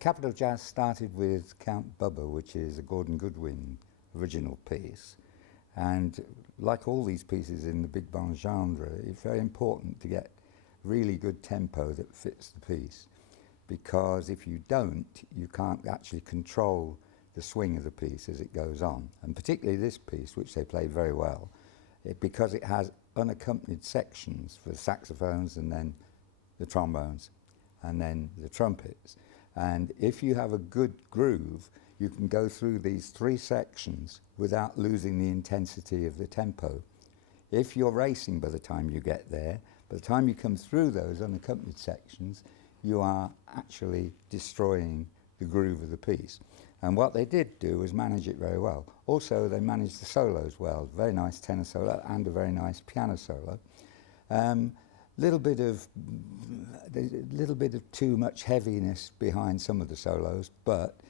Capital Jazz started with Count Bubba, which is a Gordon Goodwin original piece. And like all these pieces in the big band genre, it's very important to get really good tempo that fits the piece. Because if you don't, you can't actually control the swing of the piece as it goes on. And particularly this piece, which they play very well, because it has unaccompanied sections for the saxophones and then the trombones and then the trumpets. And if you have a good groove, you can go through these three sections without losing the intensity of the tempo. If you're racing by the time you get there, by the time you come through those unaccompanied sections, you are actually destroying the groove of the piece. And what they did do was manage it very well. Also, they managed the solos well. Very nice tenor solo and a very nice piano solo. Little bit of too much heaviness behind some of the solos, but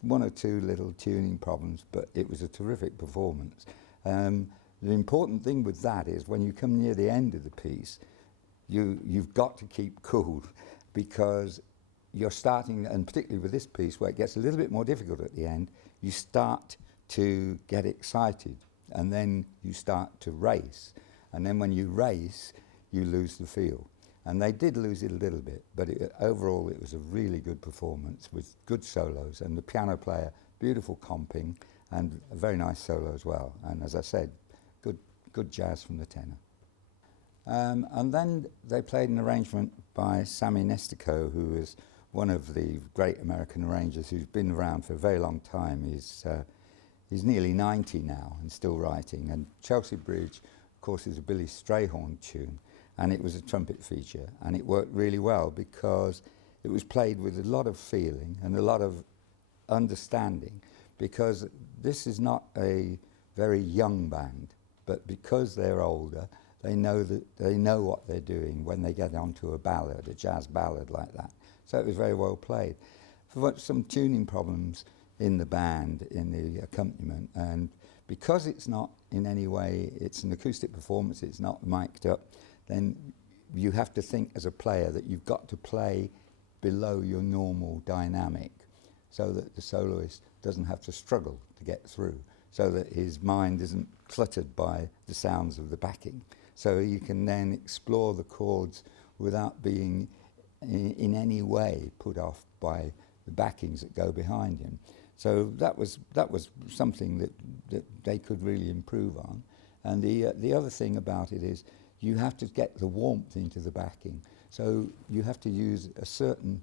one or two little tuning problems, but it was a terrific performance. The important thing with that is when you come near the end of the piece, you've got to keep cool, because you're starting, and particularly with this piece where it gets a little bit more difficult at the end, you start to get excited and then you start to race. And then when you race, you lose the feel. And they did lose it a little bit, but overall it was a really good performance with good solos, and the piano player, beautiful comping, and a very nice solo as well. And as I said, good jazz from the tenor. And then they played an arrangement by Sammy Nestico, who is one of the great American arrangers who's been around for a very long time. He's nearly 90 now and still writing. And Chelsea Bridge, of course, is a Billy Strayhorn tune, and it was a trumpet feature, and it worked really well because it was played with a lot of feeling and a lot of understanding, because this is not a very young band, but because they're older, they know what they're doing when they get onto a ballad, a jazz ballad like that. So it was very well played. For some tuning problems in the band, in the accompaniment, and because it's not in any way, it's an acoustic performance, it's not mic'd up, then you have to think as a player that you've got to play below your normal dynamic so that the soloist doesn't have to struggle to get through, so that his mind isn't cluttered by the sounds of the backing. So you can then explore the chords without being in any way put off by the backings that go behind him. So that was something that they could really improve on. And the other thing about it is you have to get the warmth into the backing. So you have to use a certain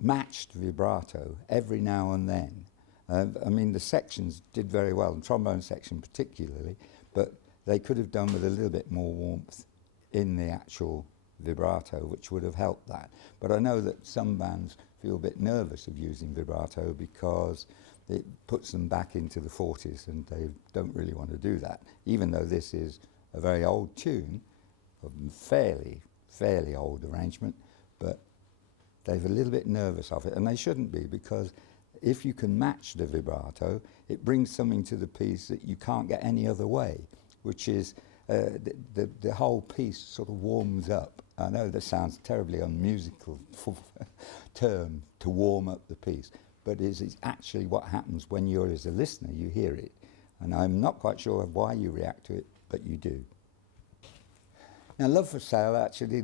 matched vibrato every now and then. I mean, the sections did very well, the trombone section particularly, but they could have done with a little bit more warmth in the actual vibrato, which would have helped that. But I know that some bands feel a bit nervous of using vibrato because it puts them back into the 40s, and they don't really want to do that, even though this is a very old tune, a fairly old arrangement, but they're a little bit nervous of it, and they shouldn't be, because if you can match the vibrato, it brings something to the piece that you can't get any other way, which is the whole piece sort of warms up. I know that sounds terribly unmusical term, to warm up the piece, but it's actually what happens when you're, as a listener, you hear it. And I'm not quite sure of why you react to it, but you do. Now, Love for Sale, actually,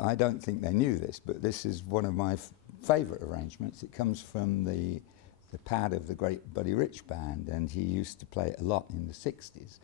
I don't think they knew this, but this is one of my favourite arrangements. It comes from the pad of the great Buddy Rich band, and he used to play it a lot in the 60s.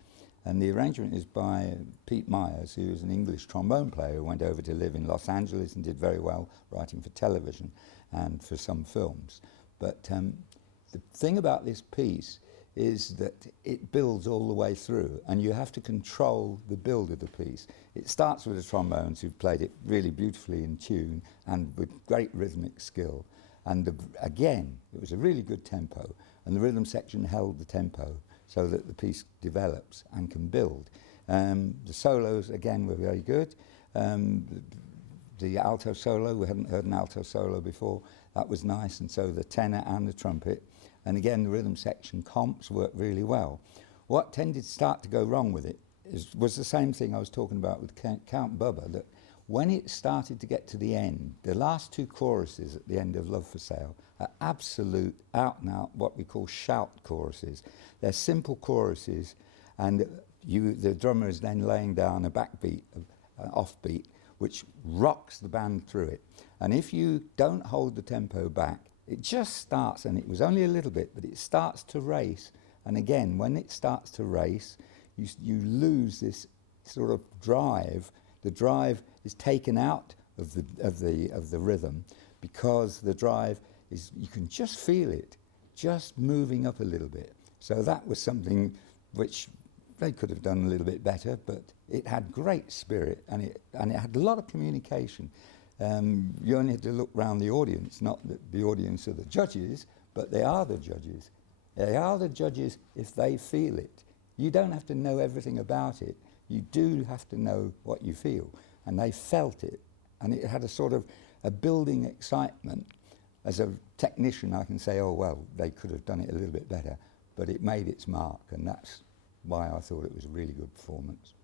And the arrangement is by Pete Myers, who is an English trombone player who went over to live in Los Angeles and did very well writing for television and for some films. But the thing about this piece is that it builds all the way through, and you have to control the build of the piece. It starts with the trombones, who've played it really beautifully in tune and with great rhythmic skill. And again, it was a really good tempo, and the rhythm section held the tempo so that the piece develops and can build. The solos, again, were very good. The alto solo, we hadn't heard an alto solo before, that was nice, and so the tenor and the trumpet. And again, the rhythm section comps worked really well. What tended to start to go wrong with it was the same thing I was talking about with Count Bubba, that when it started to get to the end, the last two choruses at the end of Love for Sale are absolute out-and-out what we call shout choruses. They're simple choruses, and the drummer is then laying down a backbeat, offbeat, which rocks the band through it. And if you don't hold the tempo back, it just starts, and it was only a little bit, but it starts to race. And again, when it starts to race, you lose this sort of drive. The drive is taken out of the rhythm, because the drive is, you can just feel it just moving up a little bit. So that was something which they could have done a little bit better, but it had great spirit, and it had a lot of communication. You only had to look round the audience, not the audience of the judges, but they are the judges. They are the judges if they feel it. You don't have to know everything about it. You do have to know what you feel. And they felt it. And it had a sort of a building excitement. As a technician, I can say, oh, well, they could have done it a little bit better. But it made its mark, and that's why I thought it was a really good performance.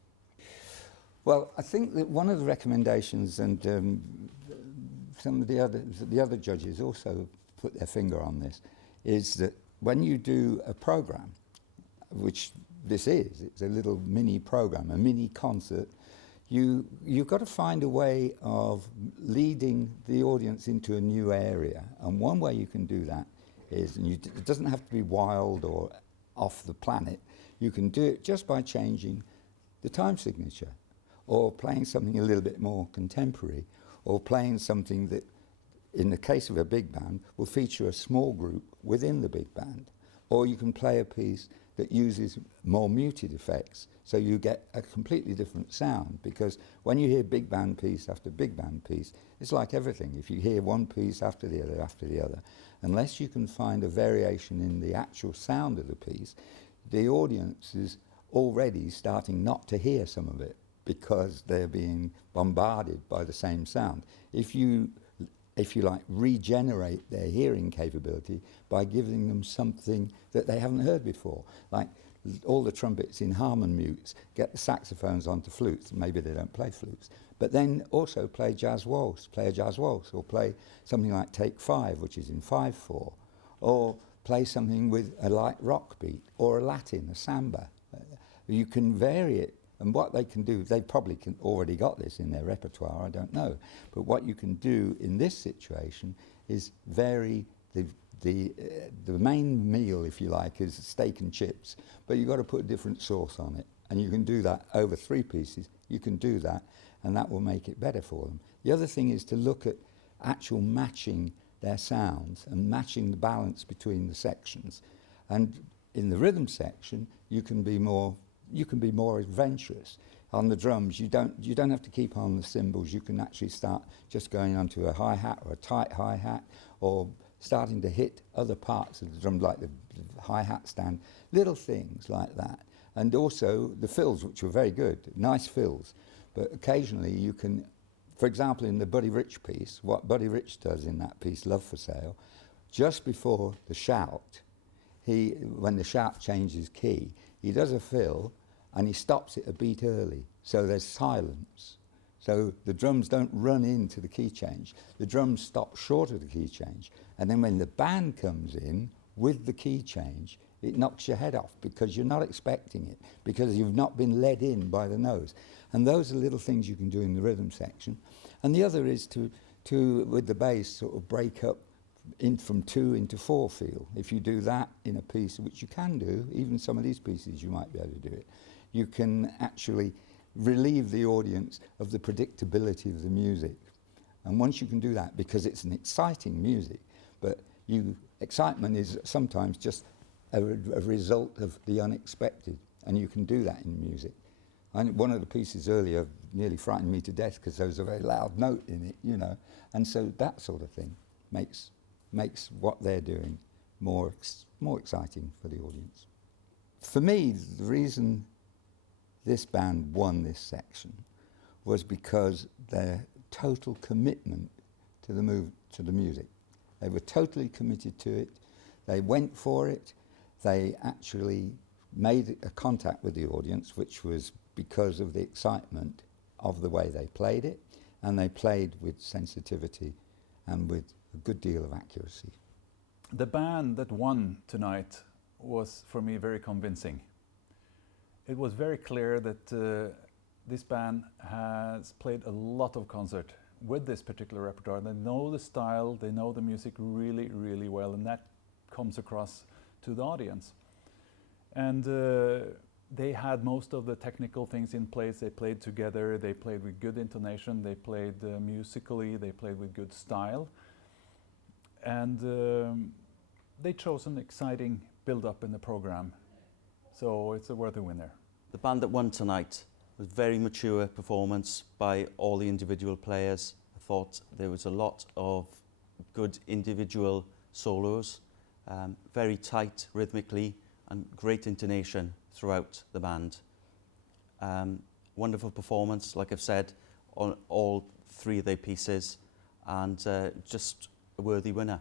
Well, I think that one of the recommendations, and some of the other judges also put their finger on this, is that when you do a program, which this is, it's a little mini program, a mini concert, you've got to find a way of leading the audience into a new area. And one way you can do that is, and it doesn't have to be wild or off the planet, you can do it just by changing the time signature, or playing something a little bit more contemporary, or playing something that, in the case of a big band, will feature a small group within the big band. Or you can play a piece that uses more muted effects, so you get a completely different sound. Because when you hear big band piece after big band piece, it's like everything. If you hear one piece after the other, unless you can find a variation in the actual sound of the piece, the audience is already starting not to hear some of it, because they're being bombarded by the same sound. If you like, regenerate their hearing capability by giving them something that they haven't heard before, like all the trumpets in harmon mutes, get the saxophones onto flutes. Maybe they don't play flutes, but then also play a jazz waltz, or play something like Take 5, which is in 5/4, or play something with a light rock beat, or a Latin, a samba. You can vary it. And what they can do, they probably already got this in their repertoire, I don't know. But what you can do in this situation is vary the main meal, if you like, is steak and chips, but you've got to put a different sauce on it. And you can do that over 3 pieces. You can do that, and that will make it better for them. The other thing is to look at actual matching their sounds and matching the balance between the sections. And in the rhythm section, you can be more adventurous. On the drums, you don't have to keep on the cymbals. You can actually start just going onto a hi-hat or a tight hi-hat, or starting to hit other parts of the drum, like the hi-hat stand, little things like that. And also the fills, which were very good, nice fills. But occasionally you can, for example, in the Buddy Rich piece, what Buddy Rich does in that piece, Love for Sale, just before the shout, when the shout changes key, he does a fill and he stops it a beat early, so there's silence. So the drums don't run into the key change. The drums stop short of the key change. And then when the band comes in with the key change, it knocks your head off, because you're not expecting it, because you've not been led in by the nose. And those are little things you can do in the rhythm section. And the other is to with the bass, sort of break up from 2 into 4 feel. If you do that in a piece, which you can do, even some of these pieces you might be able to do it, you can actually relieve the audience of the predictability of the music. And once you can do that, because it's an exciting music, but excitement is sometimes just a result of the unexpected, and you can do that in music. And one of the pieces earlier nearly frightened me to death, because there was a very loud note in it, you know. And so that sort of thing makes what they're doing more exciting for the audience. For me, the reason this band won this section was because their total commitment to the music. They were totally committed to it. They went for it. They actually made a contact with the audience, which was because of the excitement of the way they played it. and they played with sensitivity and with a good deal of accuracy. The band that won tonight was, for me, very convincing. It was very clear that this band has played a lot of concert with this particular repertoire. They know the style, they know the music really, really well, and that comes across to the audience. And they had most of the technical things in place. They played together, they played with good intonation, they played musically, they played with good style. And they chose an exciting build-up in the program. So it's a worthy winner. The band that won tonight was a very mature performance by all the individual players. I thought there was a lot of good individual solos, very tight rhythmically, and great intonation throughout the band. Wonderful performance, like I've said, on all three of their pieces, and just a worthy winner.